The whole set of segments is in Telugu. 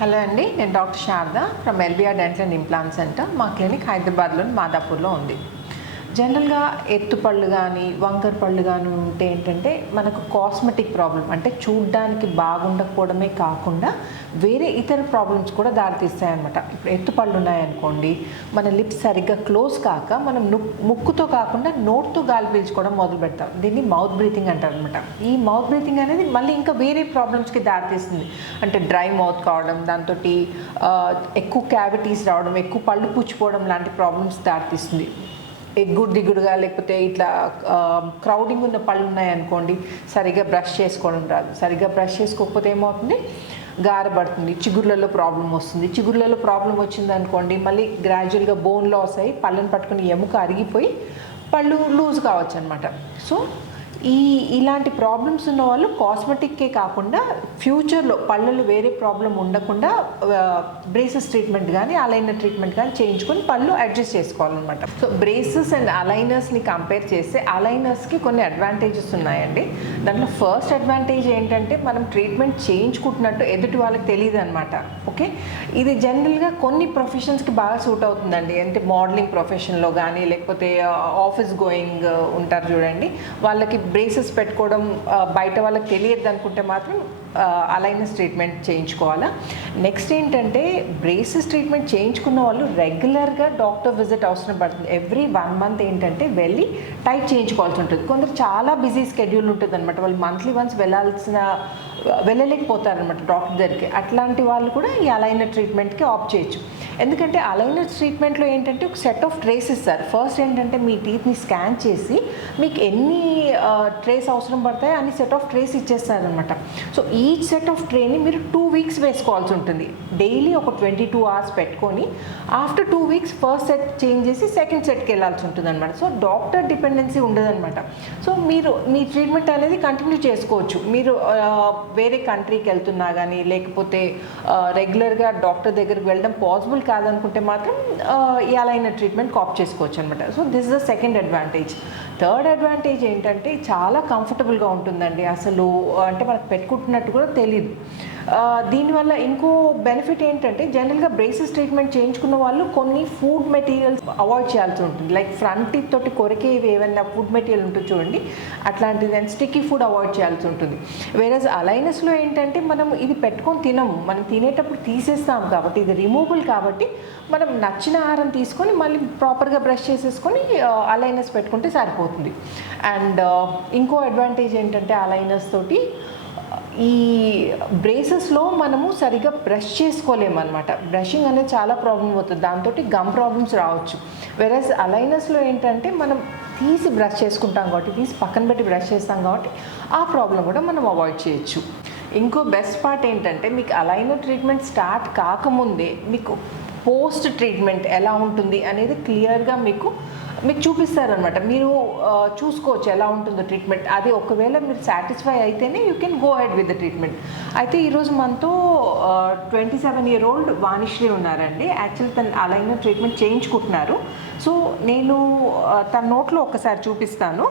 హలో అండి, నేను doctor Sharada from LBR dental and implant centre. మా క్లినిక్ హైదరాబాద్లోని మాదాపూర్లో ఉంది. జనరల్గా ఎత్తుపళ్ళు కానీ వంకర పళ్ళు కానీ ఉంటే ఏంటంటే మనకు కాస్మెటిక్ ప్రాబ్లం, అంటే చూడ్డానికి బాగుండకపోవడమే కాకుండా వేరే ఇతర ప్రాబ్లమ్స్ కూడా దారితీస్తాయన్నమాట. ఇప్పుడు ఎత్తుపళ్ళు ఉన్నాయనుకోండి, మన లిప్స్ సరిగ్గా క్లోజ్ కాక మనం ముక్కుతో కాకుండా నోట్తో గాలి పీల్చుకోవడం మొదలు పెడతాం. దీన్ని మౌత్ బ్రీతింగ్ అంటారు అనమాట. ఈ మౌత్ బ్రీతింగ్ అనేది మళ్ళీ ఇంకా వేరే ప్రాబ్లమ్స్కి దారితీస్తుంది. అంటే డ్రై మౌత్ కావడం, దాంతో ఎక్కువ క్యావిటీస్ రావడం, ఎక్కువ పళ్ళు పుచ్చిపోవడం లాంటి ప్రాబ్లమ్స్ దారితీస్తుంది. ఎగ్గుడు దిగుడుగా లేకపోతే ఇట్లా క్రౌడింగ్ ఉన్న పళ్ళు ఉన్నాయనుకోండి, సరిగ్గా బ్రష్ చేసుకోవడం రాదు. సరిగ్గా బ్రష్ చేసుకోకపోతే ఏమవుతుంది, గారపడుతుంది, చిగుర్లలో ప్రాబ్లం వస్తుంది. చిగుర్లలో ప్రాబ్లం వచ్చింది అనుకోండి, మళ్ళీ గ్రాడ్యువల్గా బోన్ లాస్ అయ్యి పళ్ళని పట్టుకుని ఎముక అరిగిపోయి పళ్ళు లూజ్ కావచ్చు అనమాట. సో ఇలాంటి ప్రాబ్లమ్స్ ఉన్న వాళ్ళు కాస్మెటిక్కే కాకుండా ఫ్యూచర్లో పళ్ళలో వేరే ప్రాబ్లం ఉండకుండా బ్రేసెస్ ట్రీట్మెంట్ కానీ అలైనర్ ట్రీట్మెంట్ కానీ చేయించుకొని పళ్ళు అడ్జస్ట్ చేసుకోవాలన్నమాట. సో బ్రేసెస్ అండ్ అలైనర్స్ని కంపేర్ చేస్తే అలైనర్స్కి కొన్ని అడ్వాంటేజెస్ ఉన్నాయండి. దాంట్లో ఫస్ట్ అడ్వాంటేజ్ ఏంటంటే మనం ట్రీట్మెంట్ చేయించుకుంటున్నట్టు ఎదుటి వాళ్ళకి తెలియదు అనమాట. ఓకే, ఇది జనరల్గా కొన్ని ప్రొఫెషన్స్కి బాగా సూట్ అవుతుందండి. అంటే మోడలింగ్ ప్రొఫెషన్లో కానీ లేకపోతే ఆఫీస్ గోయింగ్ ఉంటారు చూడండి, వాళ్ళకి బ్రేసెస్ పెట్టుకోవడం బయట వాళ్ళకి తెలియదు అనుకుంటే మాత్రం అలైనర్స్ ట్రీట్మెంట్ చేయించుకోవాలా. నెక్స్ట్ ఏంటంటే బ్రేసెస్ ట్రీట్మెంట్ చేయించుకున్న వాళ్ళు రెగ్యులర్గా డాక్టర్ విజిట్ అవసరం పడుతుంది. ఎవ్రీ 1 మంత్ ఏంటంటే వెళ్ళి టైప్ చేయించుకోవాల్సి ఉంటుంది. కొందరు చాలా బిజీ స్కెడ్యూల్ ఉంటుంది అనమాట, వాళ్ళు మంత్లీ వన్స్ వెళ్ళలేకపోతారనమాట డాక్టర్ దగ్గరికి. అట్లాంటి వాళ్ళు కూడా ఈ అలైనర్ ట్రీట్మెంట్కి ఆప్ట్ చేయొచ్చు. ఎందుకంటే అలైనర్ ట్రీట్మెంట్లో ఏంటంటే ఒక సెట్ ఆఫ్ ట్రేస్ ఇస్తారు. ఫస్ట్ ఏంటంటే మీ టీత్ని స్కాన్ చేసి మీకు ఎన్ని ట్రేస్ అవసరం పడతాయో అన్ని సెట్ ఆఫ్ ట్రేస్ ఇచ్చేస్తారనమాట. సో ఈచ్ సెట్ ఆఫ్ ట్రేని మీరు 2 వీక్స్ వేసుకోవాల్సి ఉంటుంది. డైలీ ఒక 22 అవర్స్ పెట్టుకొని after 2 weeks first set change చేసి సెకండ్ సెట్కి వెళ్ళాల్సి ఉంటుంది అనమాట. సో డాక్టర్ డిపెండెన్సీ ఉండదన్నమాట. సో మీరు మీ ట్రీట్మెంట్ అనేది కంటిన్యూ చేసుకోవచ్చు. మీరు వేరే కంట్రీకి వెళ్తున్నా కానీ లేకపోతే రెగ్యులర్గా డాక్టర్ దగ్గరికి వెళ్ళడం పాసిబుల్ కాదనుకుంటే మాత్రం ఈ అలైనర్ ట్రీట్మెంట్ ఆప్ట్ చేసుకోవచ్చు అనమాట. So this is the second advantage. Third advantage ఏంటంటే చాలా కంఫర్టబుల్గా ఉంటుందండి. అసలు అంటే మనకు పెట్టుకుంటున్నట్టు కూడా తెలీదు. దీనివల్ల ఇంకో బెనిఫిట్ ఏంటంటే జనరల్గా బ్రేసెస్ ట్రీట్మెంట్ చేయించుకున్న వాళ్ళు కొన్ని ఫుడ్ మెటీరియల్స్ అవాయిడ్ చేయాల్సి ఉంటుంది. లైక్ ఫ్రంట్ టీత్ తోటి కొరికేవి ఏమైనా ఫుడ్ మెటీరియల్ ఉంటుంది చూడండి, అట్లాంటిది అండ్ స్టిక్కీ ఫుడ్ అవాయిడ్ చేయాల్సి ఉంటుంది. వేరేస్ అలైనర్స్లో ఏంటంటే మనం ఇది పెట్టుకొని తినము, మనం తినేటప్పుడు తీసేస్తాం కాబట్టి ఇది రిమూవబుల్ కాబట్టి మనం నచ్చిన ఆహారం తీసుకొని మళ్ళీ ప్రాపర్గా బ్రష్ చేసేసుకొని అలైనర్స్ పెట్టుకుంటే సరిపోతుంది. అండ్ ఇంకో అడ్వాంటేజ్ ఏంటంటే అలైనర్స్ తోటి ఈ బ్రేసెస్లో మనము సరిగ్గా బ్రష్ చేసుకోలేమన్నమాట. బ్రషింగ్ అనేది చాలా ప్రాబ్లం అవుతుంది, దాంతో గమ్ ప్రాబ్లమ్స్ రావచ్చు. వేరేస్ అలైనర్స్లో ఏంటంటే మనం తీసి బ్రష్ చేసుకుంటాం కాబట్టి, తీసి పక్కన పెట్టి బ్రష్ చేస్తాం కాబట్టి ఆ ప్రాబ్లం కూడా మనం అవాయిడ్ చేయొచ్చు. ఇంకో బెస్ట్ పార్ట్ ఏంటంటే మీకు అలైనర్ ట్రీట్మెంట్ స్టార్ట్ కాకముందే మీకు పోస్ట్ ట్రీట్మెంట్ ఎలా ఉంటుంది అనేది క్లియర్గా మీకు చూపిస్తారనమాట. మీరు చూసుకోవచ్చు ఎలా ఉంటుందో ట్రీట్మెంట్. అది ఒకవేళ మీరు సాటిస్ఫై అయితేనే you can go ahead with the treatment. అయితే ఈరోజు మనతో 27-year-old వాణిశ్రీ ఉన్నారండి. యాక్చువల్లీ తను అలైనర్ ట్రీట్మెంట్ చేయించుకుంటున్నారు. సో నేను తన నోట్లో ఒకసారి చూపిస్తాను.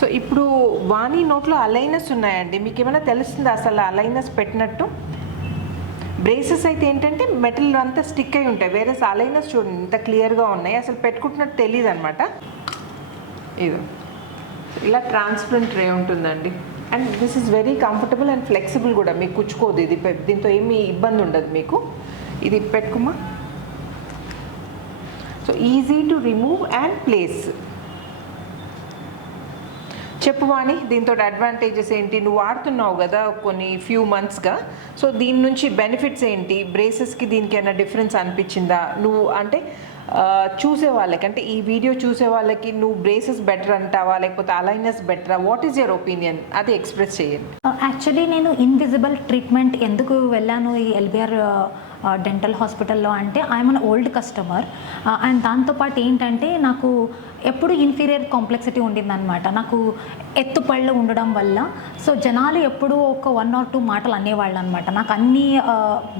సో ఇప్పుడు వాణి నోట్లో అలైనర్స్ ఉన్నాయండి. మీకు ఏమైనా తెలుస్తుందా అసలు అలైనర్స్ పెట్టినట్టు? బ్రేసెస్ అయితే ఏంటంటే మెటల్ అంతా స్టిక్ అయి ఉంటాయి, వేరే అలైనర్స్ చూడండి ఇంత క్లియర్గా ఉన్నాయి, అసలు పెట్టుకుంటున్నట్టు తెలియదు అనమాట. ఇది ఇలా ట్రాన్స్పరెంట్ ట్రే ఉంటుందండి. And this is very comfortable and flexible కూడా, మీకు కుచ్చుకోదు. ఇది దీంతో ఏమీ ఇబ్బంది ఉండదు మీకు. ఇది పెట్టుకోమా. So easy to remove and place. చెప్పు వాణి, దీంతో అడ్వాంటేజెస్ ఏంటి? నువ్వు వాడుతున్నావు కదా కొన్ని ఫ్యూ మంత్స్గా, సో దీని నుంచి బెనిఫిట్స్ ఏంటి? బ్రేసెస్కి దీనికి ఏమైనా డిఫరెన్స్ అనిపించిందా? నువ్వు అంటే చూసే వాళ్ళకి, అంటే ఈ వీడియో చూసే వాళ్ళకి నువ్వు బ్రేసెస్ బెటర్ అంటావా లేకపోతే అలైనర్స్ బెటరా? What is your opinion? అది ఎక్స్ప్రెస్ చేయండి. యాక్చువల్లీ నేను ఇన్విజిబుల్ ట్రీట్మెంట్ ఎందుకు వెళ్ళాను ఈ ఎల్బిఆర్ డెంటల్ హాస్పిటల్లో అంటే I'm an old customer. And దాంతోపాటు ఏంటంటే నాకు ఎప్పుడు ఇన్ఫీరియర్ కాంప్లెక్సిటీ ఉండిందనమాట. నాకు ఎత్తుపళ్ళు ఉండడం వల్ల సో జనాలు ఎప్పుడూ ఒక 1 or 2 మాటలు అనేవాళ్ళు అనమాట. నాకు అన్నీ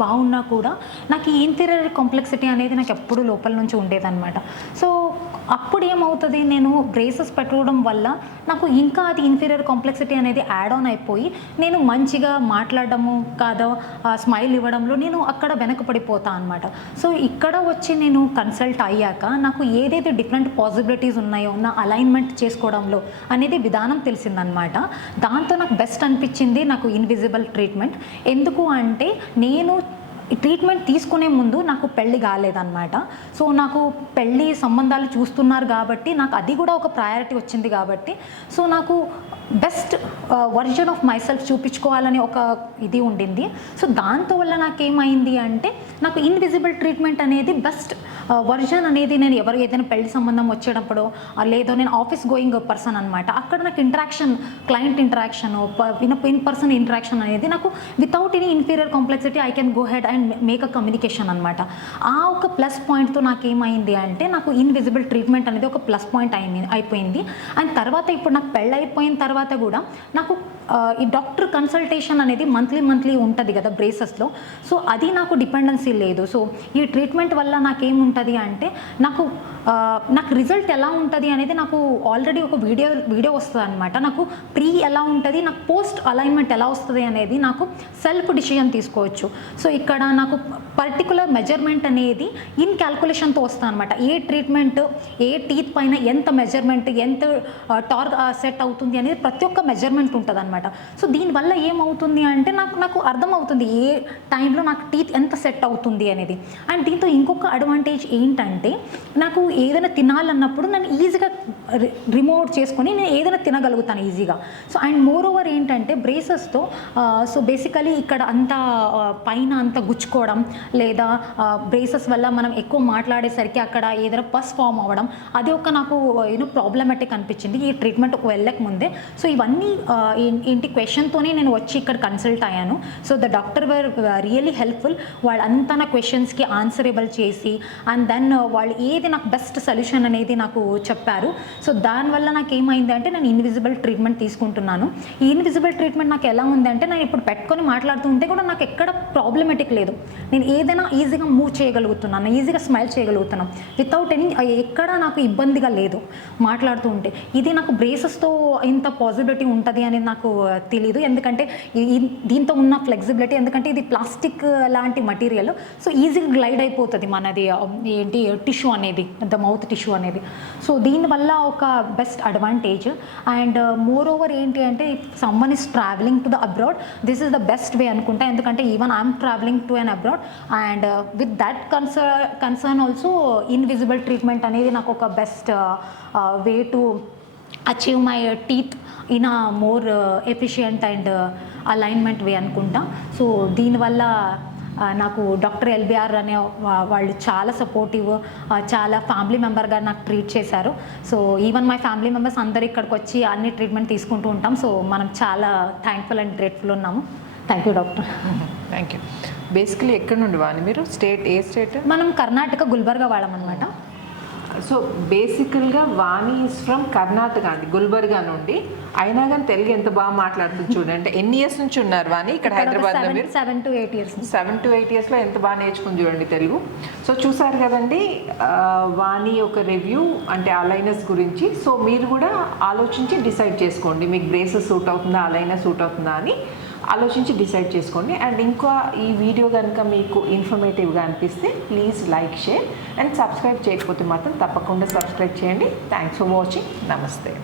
బాగున్నా కూడా నాకు ఈ ఇన్ఫీరియర్ కాంప్లెక్సిటీ అనేది నాకు ఎప్పుడు లోపల నుంచి ఉండేదన్నమాట. సో అప్పుడు ఏమవుతుంది, నేను బ్రేసెస్ పెట్టుకోవడం వల్ల నాకు ఇంకా అది ఇన్ఫీరియర్ కాంప్లెక్సిటీ అనేది యాడ్ ఆన్ అయిపోయి నేను మంచిగా మాట్లాడడము కాదో స్మైల్ ఇవ్వడంలో నేను అక్కడ వెనకపడిపోతా అనమాట. సో ఇక్కడ వచ్చి నేను కన్సల్ట్ అయ్యాక నాకు ఏదైతే డిఫరెంట్ పాసిబిలిటీస్ ఉన్నాయో నా అలైన్మెంట్ చేసుకోవడంలో అనేది విధానం తెలిసిందనమాట. దాంతో నాకు బెస్ట్ అనిపించింది నాకు ఇన్విజిబుల్ ట్రీట్మెంట్. ఎందుకు అంటే నేను ఈ ట్రీట్మెంట్ తీసుకునే ముందు నాకు పెళ్ళి కాలేదన్నమాట. సో నాకు పెళ్ళి సంబంధాలు చూస్తున్నారు కాబట్టి నాకు అది కూడా ఒక ప్రయారిటీ వచ్చింది కాబట్టి సో నాకు best version of myself చూపించుకోవాలని ఒక ఇది ఉండింది. సో దాంతో వల్ల నాకేమైంది అంటే నాకు ఇన్విజిబుల్ ట్రీట్మెంట్ అనేది బెస్ట్ వర్జన్ అనేది నేను ఎవరు ఏదైనా పెళ్లి సంబంధం వచ్చేటప్పుడు లేదో నేను ఆఫీస్ గోయింగ్ పర్సన్ అనమాట. అక్కడ నాకు interaction, client interaction, in person interaction అనేది నాకు without any inferior complexity I can go head and make a communication అనమాట. ఆ ఒక ప్లస్ పాయింట్తో నాకేమైంది అంటే నాకు ఇన్విజిబుల్ ట్రీట్మెంట్ అనేది ఒక ప్లస్ పాయింట్ అయిపోయింది. అండ్ తర్వాత ఇప్పుడు నాకు పెళ్ళి అయిపోయిన తర్వాత కూడా నాకు ఈ డాక్టర్ కన్సల్టేషన్ అనేది మంత్లీ ఉంటుంది కదా బ్రేసెస్లో. సో అది నాకు డిపెండెన్సీ లేదు. సో ఈ ట్రీట్మెంట్ వల్ల నాకేముంటుంది అంటే నాకు రిజల్ట్ ఎలా ఉంటుంది అనేది నాకు ఆల్రెడీ ఒక వీడియో వస్తుంది అనమాట. నాకు ప్రీ ఎలా ఉంటుంది, నాకు పోస్ట్ అలైన్మెంట్ ఎలా వస్తుంది అనేది నాకు సెల్ఫ్ డిసిజన్ తీసుకోవచ్చు. సో ఇక్కడ నాకు పర్టికులర్ మెజర్మెంట్ అనేది ఇన్ క్యాల్కులేషన్తో వస్తుంది అనమాట. ఏ ట్రీట్మెంట్ ఏ టీత్ పైన ఎంత మెజర్మెంట్, ఎంత టార్క్ సెట్ అవుతుంది అనేది ప్రతి ఒక్క మెజర్మెంట్ ఉంటుంది అనమాట. సో దీనివల్ల ఏమవుతుంది అంటే నాకు అర్థమవుతుంది ఏ టైంలో నాకు టీత్ ఎంత సెట్ అవుతుంది అనేది. అండ్ దీంతో ఇంకొక అడ్వాంటేజ్ ఏంటంటే నాకు ఏదైనా తినాలన్నప్పుడు నేను ఈజీగా రిమూవ్ చేసుకొని నేను ఏదైనా తినగలుగుతాను ఈజీగా. సో అండ్ మోర్ ఓవర్ ఏంటంటే బ్రేసెస్తో సో బేసికలీ ఇక్కడ అంతా పైన అంతా గుచ్చుకోవడం లేదా బ్రేసెస్ వల్ల మనం ఎక్కువ మాట్లాడేసరికి అక్కడ ఏదైనా పస్ ఫామ్ అవ్వడం అది ఒక నాకు ప్రాబ్లమాటిక్ అనిపించింది ఈ ట్రీట్మెంట్ వెళ్ళక ముందే. సో ఇవన్నీ ఏంటి క్వశ్చన్తోనే నేను వచ్చి ఇక్కడ కన్సల్ట్ అయ్యాను. So the doctor were really helpful. వాళ్ళంతా నా క్వశ్చన్స్కి ఆన్సరబుల్ చేసి అండ్ దెన్ వాళ్ళు ఏది నాకు బెస్ట్ సొల్యూషన్ అనేది నాకు చెప్పారు. సో దానివల్ల నాకు ఏమైంది అంటే నేను ఇన్విజిబుల్ ట్రీట్మెంట్ తీసుకుంటున్నాను. ఈ ఇన్విజిబుల్ ట్రీట్మెంట్ నాకు ఎలా ఉంది అంటే నేను ఇప్పుడు పెట్టుకొని మాట్లాడుతూ ఉంటే కూడా నాకు ఎక్కడ ప్రాబ్లమేటిక్ లేదు. నేను ఏదైనా ఈజీగా మూవ్ చేయగలుగుతున్నాను, ఈజీగా స్మైల్ చేయగలుగుతున్నాను వితౌట్ ఎనీ ఎక్కడ నాకు ఇబ్బందిగా లేదు మాట్లాడుతూ ఉంటే. ఇది నాకు బ్రేసెస్తో ఇంత పాసిబిలిటీ ఉంటుంది అనేది నాకు తెలీదు. ఎందుకంటే దీంతో ఉన్న ఫ్లెక్సిబిలిటీ, ఎందుకంటే ఇది ప్లాస్టిక్ లాంటి మటీరియల్. సో ఈజీగా గ్లైడ్ అయిపోతుంది మనది ఏంటి టిష్యూ అనేది, ద మౌత్ టిష్యూ అనేది. సో దీనివల్ల ఒక best advantage. And moreover ఏంటి అంటే if someone is travelling to the abroad this is the best way అనుకుంటా. ఎందుకంటే even I'm travelling to an abroad and with that concern also invisible treatment అనేది నాకు ఒక best way to achieve my teeth in a more efficient and alignment way అనుకుంటా. సో దీనివల్ల నాకు డాక్టర్ ఎల్బిఆర్ అనే వాళ్ళు చాలా సపోర్టివ్, చాలా ఫ్యామిలీ మెంబర్గా నాకు ట్రీట్ చేశారు. So even my family members అందరు ఇక్కడికి వచ్చి అన్ని ట్రీట్మెంట్ తీసుకుంటూ ఉంటాం. సో మనం చాలా థ్యాంక్ఫుల్ అండ్ గ్రేట్ఫుల్ ఉన్నాము. Thank you doctor. Thank you. Basically ఎక్కడ నుండి వాని మీరు ఏ స్టేట్? మనం కర్ణాటక గుల్బర్గా వాడమన్నమాట. సో బేసికల్గా వాణి ఈజ్ ఫ్రమ్ కర్ణాటక అండి, గుల్బర్గా నుండి. అయినా కానీ తెలుగు ఎంత బాగా మాట్లాడుతుంది చూడండి. అంటే ఎన్ని ఇయర్స్ నుంచి ఉన్నారు వాణి ఇక్కడ హైదరాబాద్లో? మీరు 7 to 8 years. 7 to 8 yearsలో ఎంత బాగా నేర్చుకుని చూడండి తెలుగు. సో చూసారు కదండి వాణి ఒక రివ్యూ అంటే అలైనర్స్ గురించి. సో మీరు కూడా ఆలోచించి డిసైడ్ చేసుకోండి మీకు బ్రేసెస్ సూట్ అవుతుందా, అలైనర్ సూట్ అవుతుందా అని ఆలోచించి డిసైడ్ చేసుకోండి. అండ్ ఇంకా ఈ వీడియో కనుక మీకు ఇన్ఫర్మేటివ్గా అనిపిస్తే please like, share and subscribe చేయకపోతే మాత్రం తప్పకుండా సబ్స్క్రైబ్ చేయండి. Thanks for watching. నమస్తే.